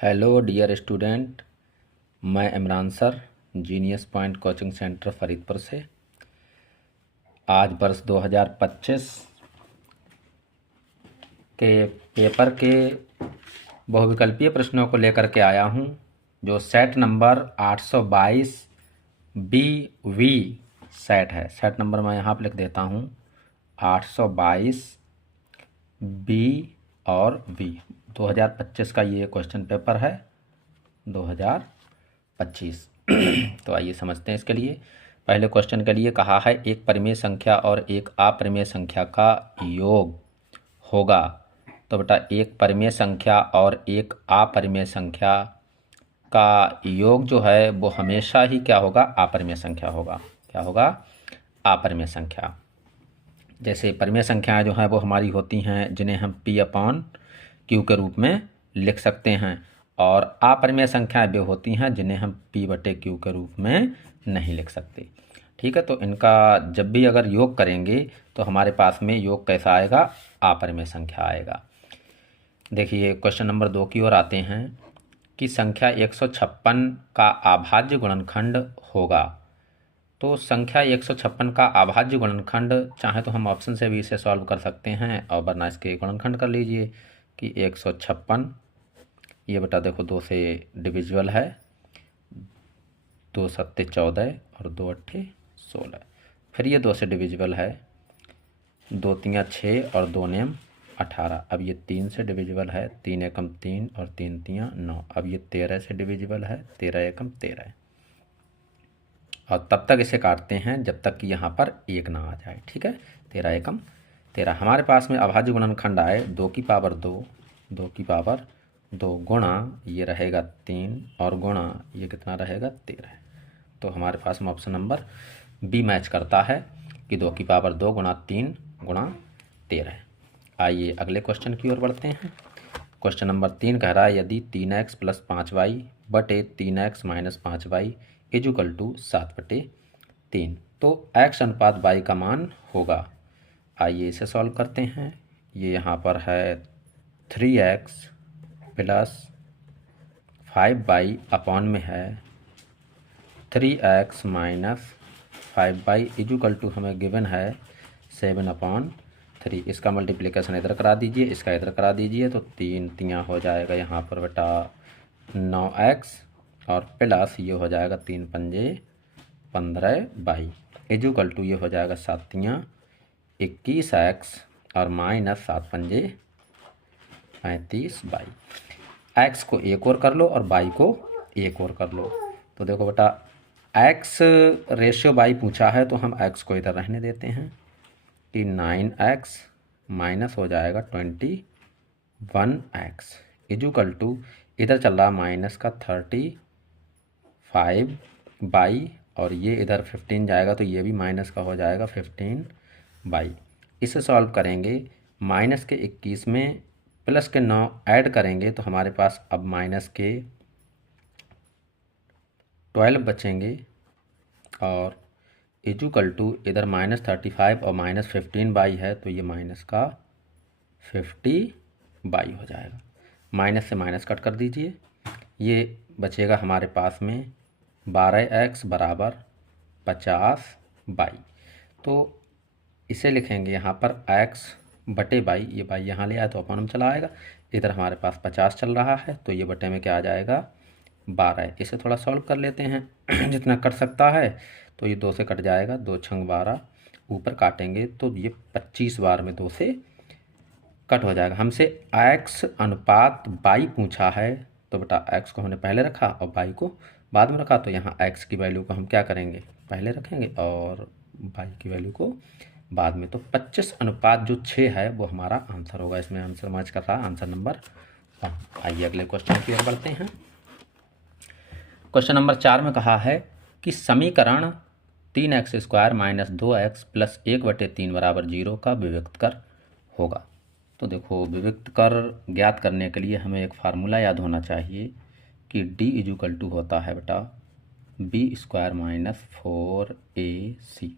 Hello dear student, मैं Imran sir genius point coaching centre Faridpur से आज वर्ष 2025 के पेपर के बहुविकल्पीय प्रश्नों को लेकर के आया हूं, जो set number 822 B V set है। सेट नंबर मैं यहाँ पर लिख देता हूं 822 बी और वी। 2025 का ये क्वेश्चन पेपर है 2025। तो आइए समझते हैं इसके लिए। पहले क्वेश्चन के लिए कहा है एक परिमेय संख्या और एक अपरिमेय संख्या का योग होगा। तो बेटा एक परिमेय संख्या और एक अपरिमेय संख्या का योग जो है वो हमेशा ही क्या होगा? अपरिमेय संख्या होगा। क्या होगा? अपरिमेय संख्या। जैसे परिमेय संख्याएं जो हैं वो हमारी होती हैं जिन्हें हम P अपॉन Q के रूप में लिख सकते हैं, और अपरिमेय संख्याएं वे होती हैं जिन्हें हम P बटे Q के रूप में नहीं लिख सकते। ठीक है, तो इनका जब भी अगर योग करेंगे तो हमारे पास में योग कैसा आएगा? अपरिमेय संख्या आएगा। देखिए क्वेश्चन नंबर 2 की ओर आते हैं कि संख्या 156 का अभाज्य गुणनखंड होगा। तो संख्या 156 का अभाज्य गुणनखंड चाहे तो हम ऑप्शन से भी इसे सॉल्व कर सकते हैं, और वरना इसके गुणनखंड कर लीजिए कि 156 ये बेटा देखो 2 से डिविजिबल है, 2 सत्ते 14 और 2 अट्ठे 16। फिर ये 2 से डिविजिबल है, 2 तियाँ 6 और 2 नेम 18। अब ये 3 से डिविजिबल है, 3 एकम 3 और 3 तियाँ 9। अब ये 13 से डिविजिबल है, 13 एकम 13। और तब तक इसे काटते हैं जब तक कि यहाँ पर 1 ना आ जाए। ठीक है, 13 एकम 13। हमारे पास में अभाज्य गुणनखंड आए 2 की पावर 2, 2 की पावर 2 गुणा ये रहेगा 3 और गुणा ये कितना रहेगा 13। तो हमारे पास में ऑप्शन नंबर बी मैच करता है कि 2 की पावर 2 गुणा 3 गुणा 13। आइए अगले क्वेश्चन की ओर बढ़ते हैं। क्वेश्चन नंबर 3 कह रहा है यदि 3x प्लस 5y बटे 3x minus 5y equal to 7 बटे 3, तो x अनुपात y का मान होगा। आइए इसे सॉल्व करते हैं। ये यहाँ पर है 3x प्लस 5y अपॉन में है 3x minus 5y equal to हमें गिवन है 7/3। इसका मल्टीप्लिकेशन इधर करा दीजिए, इसका इधर करा दीजिए, तो 3 तियाँ हो जाएगा यहाँ पर बेटा 9x और प्लस ये हो जाएगा 3 पंजे 15y इजुकल टू ये हो जाएगा 7 तियाँ 21x और माइनस 7 पंजे 35y। x को एक और कर लो और y को एक और कर लो। तो देखो बेटा x रेशियो y पूछा है तो हम x को इधर रहने देते हैं कि 9x माइनस हो जाएगा 21x इजुकल टू इधर चल रहा माइनस का 35y और ये इधर 15 जाएगा तो ये भी माइनस का हो जाएगा 15y। इसे सॉल्व करेंगे, माइनस के 21 में प्लस के 9 ऐड करेंगे तो हमारे पास अब माइनस के 12 बचेंगे, और इजुकल टू इधर माइनस 35 और माइनस 15y है तो ये माइनस का 50y हो जाएगा। माइनस से माइनस कट कर दीजिए, ये बचेगा हमारे पास में 12x बराबर 50y। तो इसे लिखेंगे यहाँ पर x बटे y, ये y यहाँ ले आए तो अपॉन में चला आएगा। इधर हमारे पास 50 चल रहा है तो ये बटे में क्या आ जाएगा 12। इसे थोड़ा सॉल्व कर लेते हैं जितना कट सकता है। तो ये 2 से कट जाएगा, 2 छंग 12, ऊपर काटेंगे तो ये 25 बार में 2 से कट हो जाएगा। हमसे x अनुपात y पूछा है तो बेटा x को हमने पहले रखा और y को बाद में रखा, तो यहाँ x की वैल्यू को हम क्या करेंगे पहले रखेंगे और y की वैल्यू को बाद में। तो 25 अनुपात जो 6 है वो हमारा आंसर होगा। इसमें आंसर मैच कर रहा है आंसर नंबर 1। आइए अगले क्वेश्चन की ओर बढ़ते हैं। क्वेश्चन नंबर 4 में कहा है कि समीकरण 3x² माइनस 2x प्लस 1/3 बराबर 0 का विविक्त कर होगा। तो देखो विविक्त कर ज्ञात करने के लिए हमें एक फार्मूला याद होना चाहिए कि d इजुकल टू होता है बेटा b² माइनस 4ac।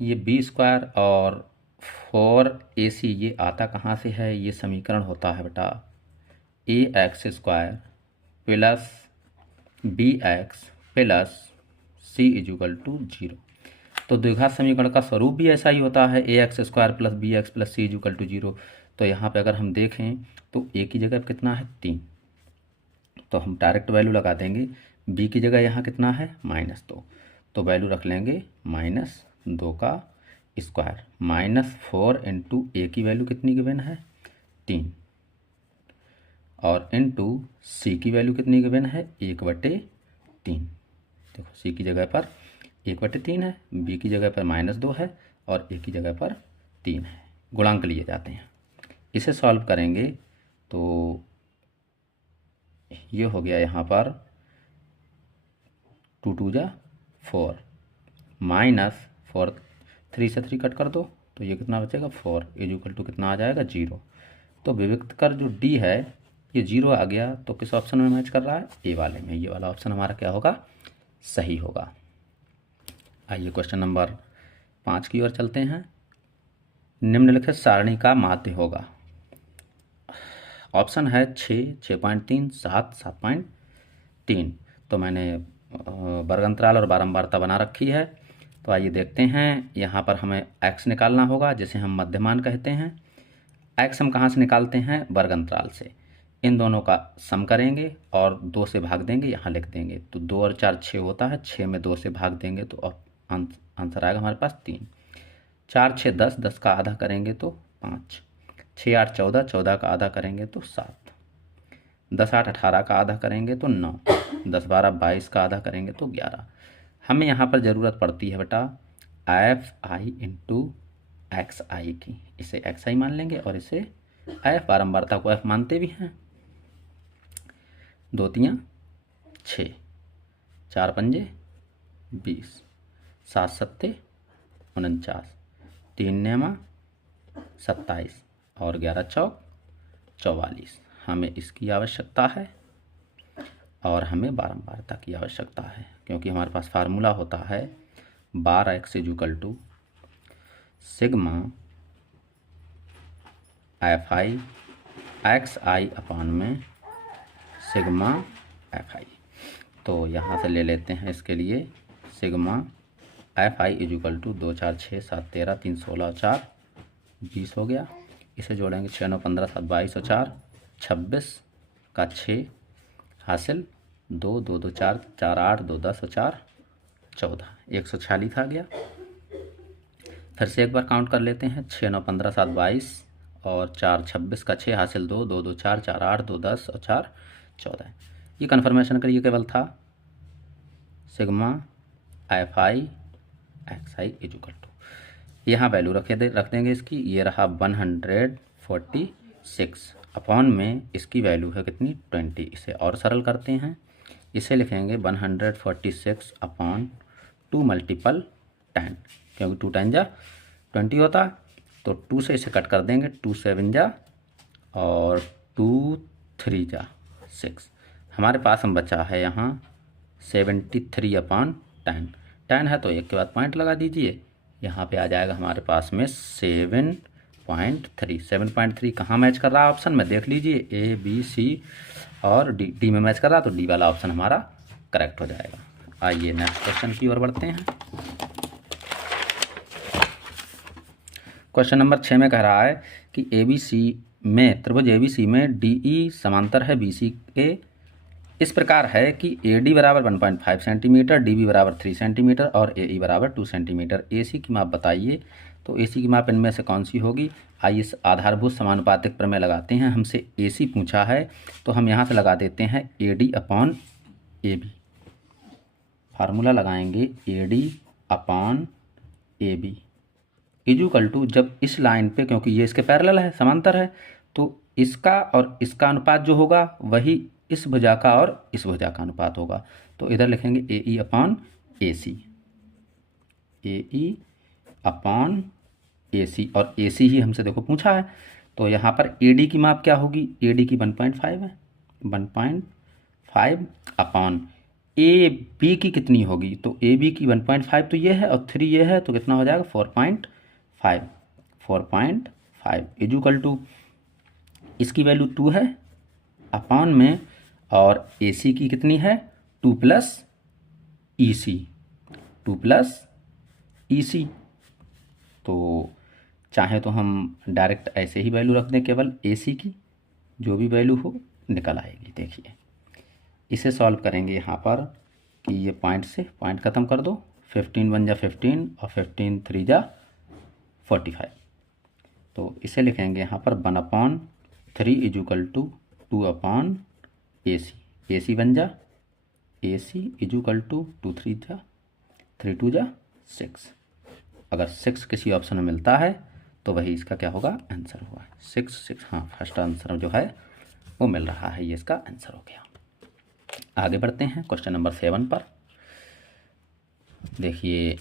ये b² और 4ac ये आता कहाँ से है? ये समीकरण होता है बेटा ax² plus B x plus C equal to 0। तो द्विघात समीकरण का स्वरूप भी ऐसा ही होता है, a x square plus B x plus C equal to 0। तो यहाँ पे अगर हम देखें तो ए की जगह कितना है 3, तो हम डायरेक्ट वैल्यू लगा देंगे। बी की जगह यहाँ कितना है -2, तो वैल्यू रख लेंगे -2 का स्क्वायर, -4 इंटू ए की वैल्यू कितनी गिवन है 3, और इंटू सी की वैल्यू कितनी गिवन है 1/3। देखो सी की जगह पर 1/3 है, बी की जगह पर -2 है और ए की जगह पर 3 है। गुणांक लिए जाते हैं। इसे सॉल्व करेंगे तो ये हो गया यहाँ पर 2 2 जा 4, -4, 3 से 3 कट कर दो तो ये कितना बचेगा 4 इजुकल टू कितना आ जाएगा 0। तो विविक्त कर जो डी है ये 0 आ गया, तो किस ऑप्शन में मैच कर रहा है, ए वाले में। ये वाला ऑप्शन हमारा क्या होगा, सही होगा। आइए क्वेश्चन नंबर 5 की ओर चलते हैं। निम्नलिखित सारणी का माध्य होगा। ऑप्शन है 6, 6.3, 7, 7.3। तो मैंने वर्ग अंतराल और बारंबारता बना रखी है। तो आइए देखते हैं। यहाँ पर हमें x निकालना होगा, जिसे हम मध्यमान कहते हैं। x हम कहाँ से निकालते हैं, वर्ग अंतराल से। इन दोनों का सम करेंगे और 2 से भाग देंगे, यहाँ लिख देंगे। तो 2 और 4 6 होता है, 6 में 2 से भाग देंगे तो आंसर आएगा हमारे पास 3। 4 6 10, 10 का आधा करेंगे तो 5, 6 8 14, 14 का आधा करेंगे तो 7, 10 8 18 का आधा करेंगे तो 9, 10 12 22 का आधा करेंगे तो 11। हमें यहाँ पर ज़रूरत पड़ती है बेटा एफ आई इंटू एक्स आई की। इसे एक्स आई मान लेंगे और इसे एफ, बारंबारता को एफ मानते भी हैं। 2 3 6, 4 5 20, 7 7 49, 3 9 27 और 11 चौक 44। हमें इसकी आवश्यकता है और हमें बारंबारता की आवश्यकता है, क्योंकि हमारे पास फार्मूला होता है 12x equal to sigma F I x i upon में सिग्मा एफ आई। तो यहाँ से ले लेते हैं इसके लिए sigma F I equal to 2 4 6 7 13 3 16 4 20 हो गया। इसे जोड़ेंगे 6 9 15 7 22 और 4 26 का 6 हासिल 2 2 2 4 4 8 2 10 और 4 14, 146 आ गया। फिर से एक बार काउंट कर लेते हैं। 6 9 15 7 22 और 4 26 का 6 हासिल 2 2 2 4 4 8 2 10 और 4 14। ये कन्फर्मेशन करिए केवल था sigma F I x I equal to, यहाँ वैल्यू रख देंगे इसकी। ये रहा 146 अपॉन में इसकी वैल्यू है कितनी 20। इसे और सरल करते हैं। इसे लिखेंगे 146 अपॉन 2 मल्टीपल 10, क्योंकि 2 10 जा 20 होता, तो 2 से इसे कट कर देंगे। 2 7 जा और 2 3 जा 6। हमारे पास हम बचा है यहाँ 73 अपॉन 10। 10 है तो एक के बाद पॉइंट लगा दीजिए। यहाँ पे आ जाएगा हमारे पास में 7.3। 7.3 कहाँ मैच कर रहा है ऑप्शन में, देख लीजिए ए बी सी और डी। डी में मैच कर रहा है तो डी वाला ऑप्शन हमारा करेक्ट हो जाएगा। आइए नेक्स्ट क्वेश्चन की ओर बढ़ते हैं। क्वेश्चन नंबर 6 में कह रहा है कि ए बी सी में त्रिभुज ए बी सी में डी ई समांतर है बी सी के। इस प्रकार है कि ए डी बराबर 1.5 सेंटीमीटर, डी बी बराबर 3 सेंटीमीटर और ए ई बराबर 2 सेंटीमीटर। ए सी की माप बताइए। तो ए सी की माप इनमें से कौन सी होगी। आइए इस आधारभूत समानुपातिक प्रमेय लगाते हैं। हमसे ए सी पूछा है तो हम यहाँ से लगा देते हैं A D upon A B. Formula लगाएंगे A D upon A B equal to, जब इस लाइन पे, क्योंकि ये इसके पैरेलल है, समांतर है, तो इसका और इसका अनुपात जो होगा वही इस भुजा का और इस भुजा का अनुपात होगा। तो इधर लिखेंगे ए ई अपॉन ए सी, ए ई अपॉन ए सी, और ए सी ही हमसे देखो पूछा है। तो यहाँ पर ए डी की माप क्या होगी, ए डी की 1.5 है, 1.5 अपॉन ए बी की कितनी होगी। तो ए बी की 1.5 तो ये है और 3 ये है, तो कितना हो जाएगा 4.5 इजुकल टू इसकी वैल्यू 2 है अपॉन में और AC की कितनी है 2 प्लस EC, 2 प्लस EC। तो चाहे तो हम डायरेक्ट ऐसे ही वैल्यू रख दें केवल AC की, जो भी वैल्यू हो निकल आएगी। देखिए इसे सॉल्व करेंगे यहाँ पर कि ये पॉइंट से पॉइंट ख़त्म कर दो, 15 1 जा 15 और 15 3 जा 45। तो इसे लिखेंगे यहाँ पर 1/3 इजुकल टू 2/AC। AC बन जा AC इजुकल टू 2 3 जा 3 2 जा 6। अगर 6 किसी ऑप्शन में मिलता है तो वही इसका क्या होगा आंसर होगा 6। हाँ, फर्स्ट आंसर जो है वो मिल रहा है, ये इसका आंसर हो गया। आगे बढ़ते हैं क्वेश्चन नंबर 7 पर। देखिए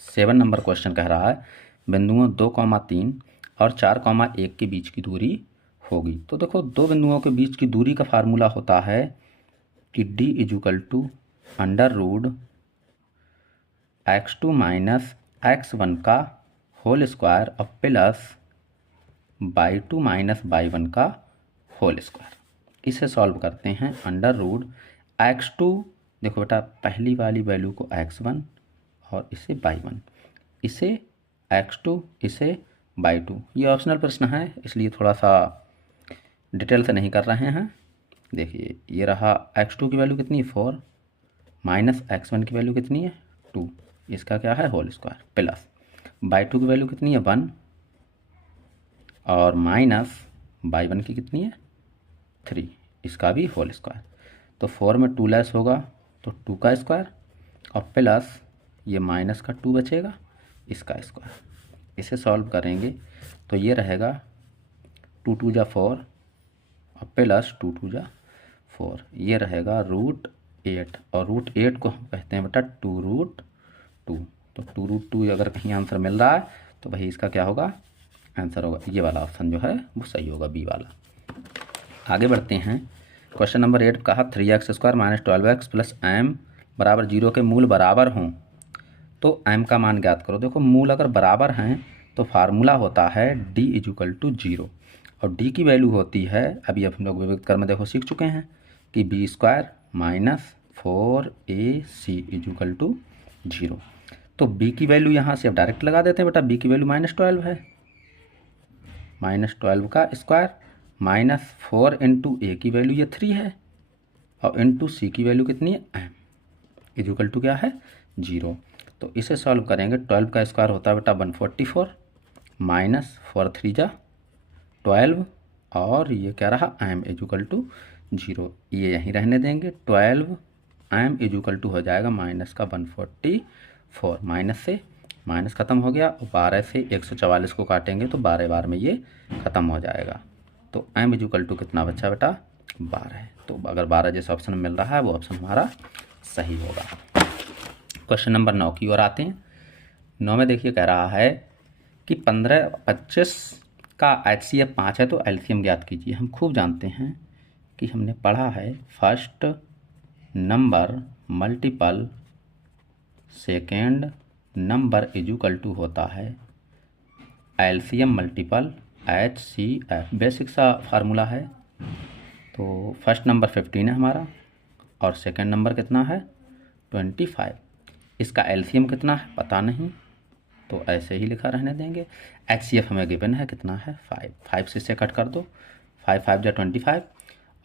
7 नंबर क्वेश्चन कह रहा है बिंदुओं 2,3 और 4,1 के बीच की दूरी होगी। तो देखो दो बिंदुओं के बीच की दूरी का फार्मूला होता है कि D equal to √(x2 minus x1 का होल स्क्वायर और प्लस y2 माइनस y1 का होल स्क्वायर। इसे सॉल्व करते हैं। √(x2), देखो बेटा पहली वाली वैल्यू को x1 और इसे y1, इसे x2 इसे y2। ये ऑप्शनल प्रश्न है इसलिए थोड़ा सा डिटेल से नहीं कर रहे हैं। देखिए ये रहा x2 की वैल्यू कितनी है 4, माइनस x1 की वैल्यू कितनी है 2, इसका क्या है होल स्क्वायर, प्लस y2 की वैल्यू कितनी है 1 और माइनस y1 की कितनी है 3, इसका भी होल स्क्वायर। तो 4 में 2 लेस होगा तो 2 का स्क्वायर और प्लस ये माइनस का 2 बचेगा, इसका स्क्वायर। इसे सॉल्व करेंगे तो ये रहेगा 2 2 जा 4 और प्लस 2 2 जा 4, ये रहेगा √8 और √8 को हम कहते हैं बेटा 2√2। तो 2√2 अगर कहीं आंसर मिल रहा है तो वही इसका क्या होगा आंसर होगा। ये वाला ऑप्शन जो है वो सही होगा, बी वाला। आगे बढ़ते हैं क्वेश्चन नंबर 8 कहा 3x² minus 12x plus m बराबर 0 के मूल बराबर हों तो m का मान ज्ञात करो। देखो मूल अगर बराबर हैं तो फार्मूला होता है D इजुकल टू 0 और D की वैल्यू होती है, अभी हम लोग विविध क्रम में देखो सीख चुके हैं कि b² minus 4ac equal to 0। तो b की वैल्यू यहाँ से अब डायरेक्ट लगा देते हैं बेटा, b की वैल्यू -12 है, -12 का स्क्वायर माइनस 4 इंटू ए की वैल्यू ये 3 है और इंटू सी की वैल्यू कितनी है m इजुकल टू क्या है 0। तो इसे सॉल्व करेंगे। 12 का स्क्वायर होता है बेटा 144 माइनस 4 3 जा 12 और ये क्या रहा m इजुकल टू 0, ये यहीं रहने देंगे। 12 m इजुकल टू हो जाएगा माइनस का 144, माइनस से माइनस ख़त्म हो गया और 12 से 144 को काटेंगे तो 12 बार में ये ख़त्म हो जाएगा। तो m इजुकल टू कितना बचा बेटा 12। तो अगर 12 जैसा ऑप्शन मिल रहा है वो ऑप्शन हमारा सही होगा। क्वेश्चन नंबर 9 की ओर आते हैं। 9 में देखिए कह रहा है कि 15 25 का HCF 5 है तो एलसीएम ज्ञात कीजिए। हम खूब जानते हैं कि हमने पढ़ा है first number multiple second number equal to होता है एलसीएम मल्टीपल HCF, बेसिक सा फार्मूला है। तो फर्स्ट नंबर 15 है हमारा और सेकेंड नंबर कितना है 25। इसका एलसीएम कितना है पता नहीं तो ऐसे ही लिखा रहने देंगे। HCF हमें गिवन है कितना है 5 से इससे कट कर दो, 5 5 जा 25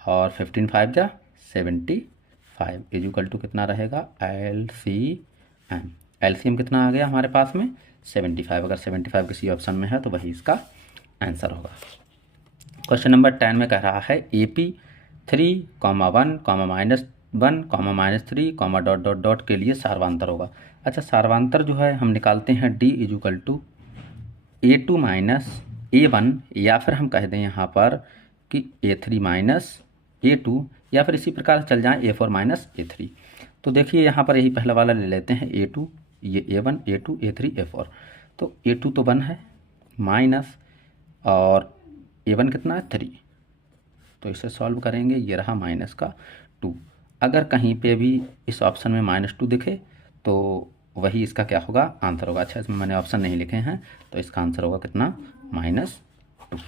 और 15 5 जा 75 इजुकल टू कितना रहेगा LCM। एलसीएम कितना आ गया हमारे पास में 75। अगर 75 किसी ऑप्शन में है तो वही इसका आंसर होगा। क्वेश्चन नंबर 10 में कह रहा है AP 3, 1, -1, -3, ... के लिए सार्वांतर होगा। अच्छा सार्वांतर जो है हम निकालते हैं D equal to A2 minus A1 या फिर हम कह दें यहाँ पर कि A3 माइनस A2 या फिर इसी प्रकार चल जाएं A4 माइनस A3। तो देखिए यहाँ पर यही पहला वाला ले लेते हैं A2, ये A1 A2 A3 A4। तो A2 तो 1 है माइनस और A1 कितना है 3, तो इसे सॉल्व करेंगे, ये रहा माइनस का 2। अगर कहीं पे भी इस ऑप्शन में -2 दिखे तो वही इसका क्या होगा आंसर होगा। अच्छा इसमें मैंने ऑप्शन नहीं लिखे हैं तो इसका आंसर होगा कितना -2।